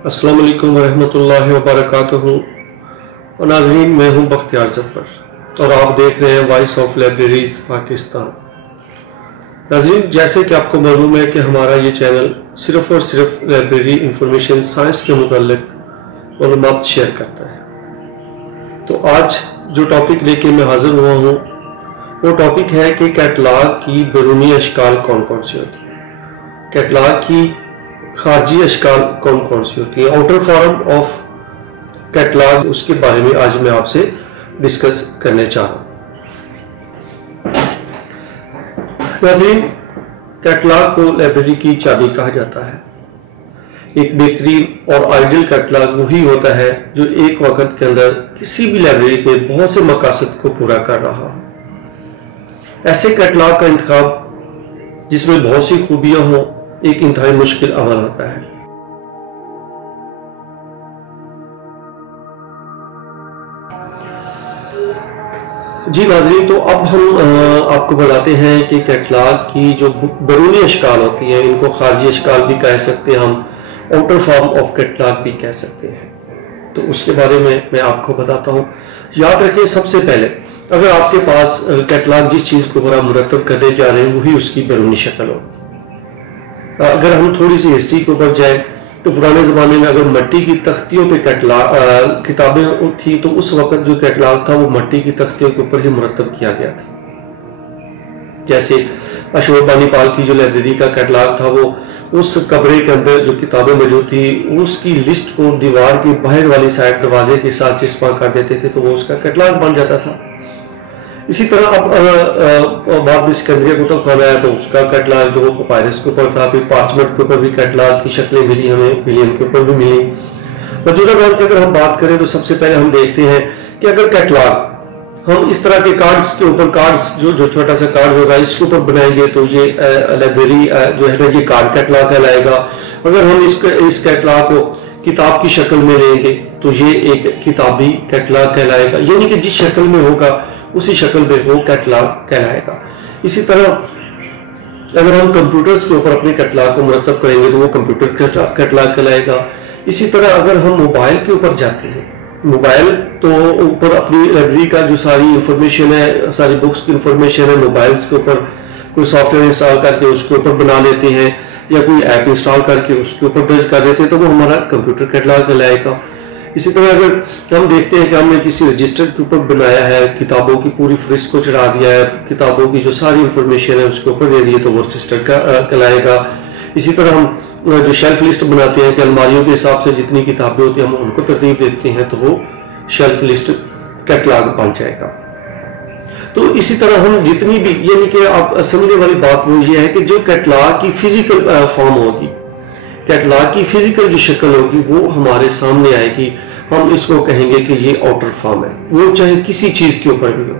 अस्सलाम वालेकुम वरहमतुल्लाहि वबरकातुहू। और नाज़रीन, मैं हूं बख्तियार ज़फ़र और आप देख रहे हैं वॉइस ऑफ लाइब्रेरीज़ पाकिस्तान। नाज़रीन, जैसे कि आपको मालूम है कि हमारा ये चैनल सिर्फ़ और सिर्फ लाइब्रेरी इंफॉर्मेशन साइंस के मुताल्लिक मालूमात शेयर करता है। तो आज जो टॉपिक लेके मैं हाज़िर हुआ हूँ वो टॉपिक है कि कैटलॉग की बैरूनी अशकाल कौन कौन सी होती है, कैटलॉग की खारजी अशकाल कौन कौन सी होती है, आउटर फॉर्म ऑफ कैटलॉग, उसके बारे में आज मैं आपसे डिस्कस करने चाह रहा हूँ। नाज़रीन, कैटलॉग को लाइब्रेरी की चाबी कहा जाता है। एक बेहतरीन और आइडियल कैटलॉग वही होता है जो एक वक्त के अंदर किसी भी लाइब्रेरी के बहुत से मकासद को पूरा कर रहा हो। ऐसे कैटलॉग का इंतखाब जिसमें बहुत सी खूबियां हों एक इंतहाई मुश्किल अमल होता है। जी नाज़रीन, तो अब हम आपको बताते हैं कि कैटलॉग की जो बैरूनी अशकाल होती हैं इनको खारजी अशकाल भी कह सकते हैं, हम आउटर फॉर्म ऑफ कैटलॉग भी कह सकते हैं। तो उसके बारे में मैं आपको बताता हूँ। याद रखें, सबसे पहले अगर आपके पास कैटलॉग जिस चीज़ को पूरा मुरतब करने जा रहे हैं वही उसकी बैरूनी शक्ल हो। अगर हम थोड़ी सी हिस्ट्री के ऊपर जाए तो पुराने ज़माने में अगर मिट्टी की तख्तियों पे कैटलॉग किताबें थी तो उस वक्त जो कैटलॉग था वो मिट्टी की तख्तियों के ऊपर ही मुरतब किया गया था। जैसे अशोक बानीपाल की जो लाइब्रेरी का कैटलॉग था वो उस कमरे के अंदर जो किताबें मौजूद थी उसकी लिस्ट को दीवार की बाहर वाली साइड दरवाजे के साथ चिस्पा कर देते थे तो वो उसका कैटलॉग बन जाता था। इसी तरह अब बाद में सिकंदरिया कुतुब खाना आया तो उसका कैटलॉग जो पायरस के ऊपर था, फिर पार्चमेंट के ऊपर भी कैटलॉग की शक्लें मिली हमें, विलियम के ऊपर भी मिली। मौजूदा दौर की अगर हम बात करें तो सबसे पहले हम देखते हैं कि अगर कैटलॉग हम इस तरह के कार्ड्स के ऊपर, कार्ड्स जो छोटा सा कार्ड होगा इसके ऊपर बनाएंगे तो ये लाइब्रेरी जो है ना ये कार्ड कैटलॉग कहलाएगा। अगर हम इस कैटलॉग को किताब की शक्ल में लेंगे तो ये एक किताबी कैटलॉग कहलाएगा, यानी कि जिस शक्ल में होगा उसी शक्ल में वो कैटलॉग कहलाएगा। इसी तरह अगर हम कंप्यूटर्स के ऊपर अपने कैटलॉग को मुरतब करेंगे तो वो कंप्यूटर कैटलॉग कहलाएगा। इसी तरह अगर हम मोबाइल के ऊपर जाते हैं, मोबाइल तो ऊपर अपनी लाइब्रेरी का जो सारी इंफॉर्मेशन है, सारी बुक्स की इंफॉर्मेशन है, मोबाइल के ऊपर कोई सॉफ्टवेयर इंस्टॉल करके उसके ऊपर बना लेते हैं या कोई ऐप इंस्टॉल करके उसके ऊपर दर्ज कर देते हैं तो वो हमारा कंप्यूटर कैटलॉग कहलाएगा। इसी तरह अगर हम देखते हैं कि हमने किसी रजिस्टर के ऊपर बनाया है, किताबों की पूरी फहरिस्त को चढ़ा दिया है, किताबों की जो सारी इंफॉर्मेशन है उसके ऊपर दे दी तो वो रजिस्टर का कहलाएगा। इसी तरह हम जो शेल्फ लिस्ट बनाते हैं कि अलमारियों के हिसाब से जितनी किताबें होती हैं हम उनको तरतीब देते हैं तो वो शेल्फ लिस्ट कैटलॉग बन जाएगा। तो इसी तरह हम जितनी भी, यानी कि आप समझने वाली बात वो ये है कि जो कैटलॉग की फिजिकल फॉर्म होगी, कैटलॉग की फिजिकल जो शक्ल होगी वो हमारे सामने आएगी, हम इसको कहेंगे कि ये आउटर फॉर्म है। वो चाहे किसी चीज़ के ऊपर भी हो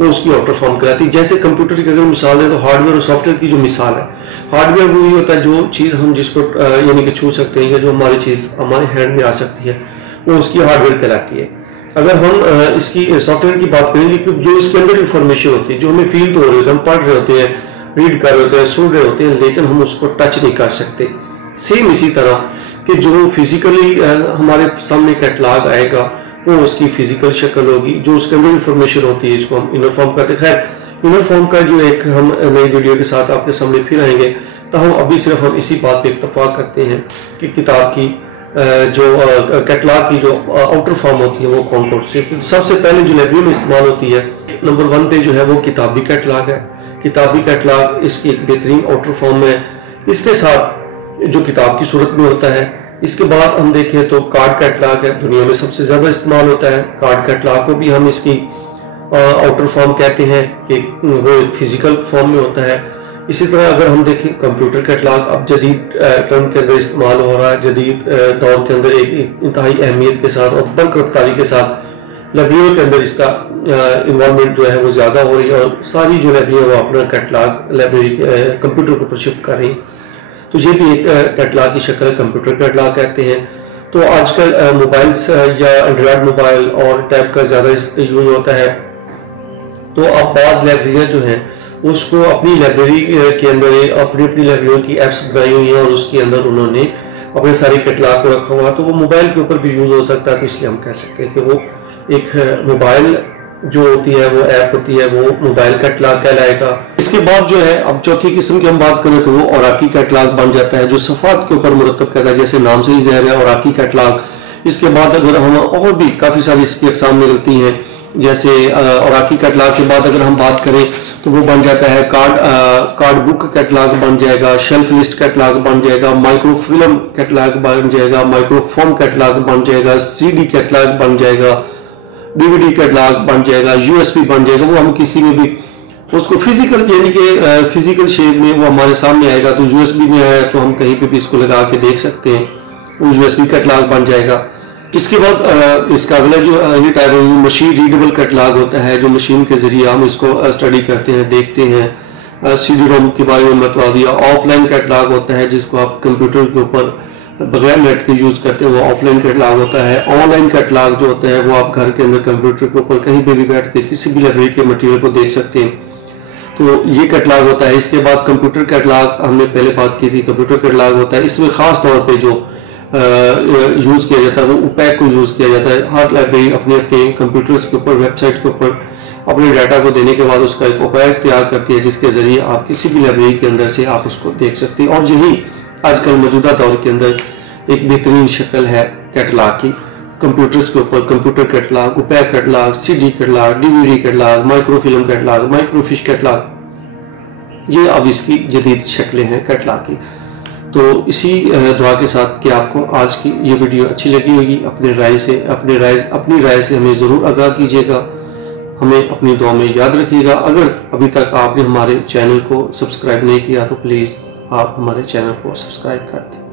वो उसकी आउटर फॉर्म कहलाती है। जैसे कंप्यूटर की अगर मिसाल है तो हार्डवेयर और सॉफ्टवेयर की जो मिसाल है, हार्डवेयर वो ही होता है जो चीज़ हम जिसको यानी कि छू सकते हैं या जो हमारी चीज़ हमारे हैंड में आ सकती है वो उसकी हार्डवेयर कहलाती है। अगर हम इसकी सॉफ्टवेयर की बात करेंगे कि जो इसके अंदर इंफॉर्मेशन होती है, जो हमें फील तो हो रही होती है, हम पढ़ रहे होते हैं, रीड कर रहे होते हैं, सुन रहे होते हैं, लेकिन हम उसको टच नहीं कर सकते। सेम इसी तरह कि जो फिजिकली हमारे सामने कैटलॉग आएगा वो उसकी फिजिकल शक्ल होगी, जो उसके अंदर इंफॉर्मेशन होती है इसको हम इनर फॉर्म कहते हैं। खैर इनर फॉर्म का जो एक हम नई वीडियो के साथ आपके सामने फिर आएंगे, तो हम अभी सिर्फ हम इसी बात पे इत्तफाक करते हैं कि किताब की जो कैटलॉग की जो आउटर फॉर्म होती है वो कौन कौन सी। सबसे पहले जो लाइब्रेरी में इस्तेमाल होती है नंबर 1 पे जो है वो किताबी कैटलॉग है। किताबी कैटलॉग इसकी एक बेहतरीन आउटर फॉर्म है, इसके साथ जो किताब की सूरत में होता है। इसके बाद हम देखें तो कार्ड कैटलॉग है, दुनिया में सबसे ज़्यादा इस्तेमाल होता है। कार्ड कैटलॉग को भी हम इसकी आउटर फॉर्म कहते हैं कि वो फिजिकल फॉर्म में होता है। इसी तरह अगर हम देखें कंप्यूटर कैटलॉग अब जदीद टर्म के अंदर इस्तेमाल हो रहा है, जदीद दौर के अंदर एक इंतहाई अहमियत के साथ और बल्क रफ्तारी के साथ लाइब्रेरियों के अंदर इसका इन्वॉल्वमेंट जो है वो ज़्यादा हो रही है और सारी जो लाइब्रेरी वो अपना कैटलॉग लाइब्रेरी कंप्यूटर के ऊपर शिफ्ट कर रही हैं। तो ये भी एक कैटलॉग की शक्ल कंप्यूटर कैटलॉग कहते हैं। तो आजकल मोबाइल्स या एंड्रॉयड मोबाइल और टैब का ज़्यादा यूज होता है। तो अब बाज़ लाइब्रेरियाँ जो हैं उसको अपनी लाइब्रेरी के अंदर अपनी लाइब्रेरियों की एप्स बनाई हुई हैं और उसके अंदर उन्होंने अपने सारी कैटलॉग को रखा हुआ, तो वो मोबाइल के ऊपर भी यूज हो सकता है। तो इसलिए हम कह सकते हैं कि वो एक मोबाइल जो होती है, वो ऐप होती है, वो मोबाइल कैटलॉग कहलाएगा। इसके बाद जो है, अब चौथी किस्म की हम बात करें तो वो औराकी कैटलॉग बन जाता है, जो सफ़ात के ऊपर मुरतब करता है, जैसे नाम से ही ज़ाहिर है औराकी कैटलॉग। इसके बाद अगर हम और भी काफ़ी सारी इसकी अक़साम निकलती हैं, जैसे औराकी कैटलॉग के बाद अगर हम बात करें तो वो बन जाता है कार्ड बुक कैटलॉग बन जाएगा, शेल्फ लिस्ट कैटलॉग बन जाएगा, माइक्रोफिल्म कैटलॉग बन जाएगा, माइक्रोफोन कैटलॉग बन जाएगा, CD कैटलॉग बन जाएगा, DVD कैटलॉग बन जाएगा, USB बन जाएगा। वो हम किसी में भी उसको फिजिकल यानी कि फिजिकल शेप में वो हमारे सामने आएगा, तो USB में आया तो हम कहीं पे भी इसको लगा के देख सकते हैं, वो USB कैटलॉग बन जाएगा। इसके बाद इसका अगला जो अगली टाइप है वो मशीन रीडेबल कैटलॉग होता है, जो मशीन के जरिए हम इसको स्टडी करते हैं, देखते हैं। CD-ROM के बारे में बता दिया। ऑफलाइन कैटलॉग होता है जिसको आप कंप्यूटर के ऊपर बगैर नेट के यूज करते हैं, वो ऑफलाइन कैटलॉग होता है। ऑनलाइन कैटलॉग जो होता है वो आप घर के अंदर कंप्यूटर के ऊपर कहीं पे भी बैठ के किसी भी लाइब्रेरी के मटेरियल को देख सकते हैं, तो ये कैटलॉग होता है। इसके बाद कंप्यूटर कैटलॉग हमने पहले बात की थी, कंप्यूटर कैटलॉग होता है। इसमें खास तौर पे जो यूज किया जाता है वो ओपैक को यूज किया जाता है। हर लाइब्रेरी अपने अपने कंप्यूटर्स के ऊपर, वेबसाइट के ऊपर अपने डाटा को देने के बाद उसका एक ओपैक तैयार करती है, जिसके जरिए आप किसी भी लाइब्रेरी के अंदर से आप उसको देख सकते हैं। और यही आजकल मौजूदा दौर के अंदर एक बेहतरीन शक्ल है कैटलॉग की। कंप्यूटर्स के ऊपर computer catalogue, OPAC catalogue, CD catalogue, DVD catalogue, microfilm catalogue, microfiche catalogue, ये अब इसकी जदीद शक्लें हैं कैटलॉग की। तो इसी दुआ के साथ कि आपको आज की ये वीडियो अच्छी लगी होगी। अपनी राय से हमें ज़रूर आगाह कीजिएगा, हमें अपनी दुआ में याद रखिएगा। अगर अभी तक आपने हमारे चैनल को सब्सक्राइब नहीं किया तो प्लीज़ आप हमारे चैनल को सब्सक्राइब कर दें।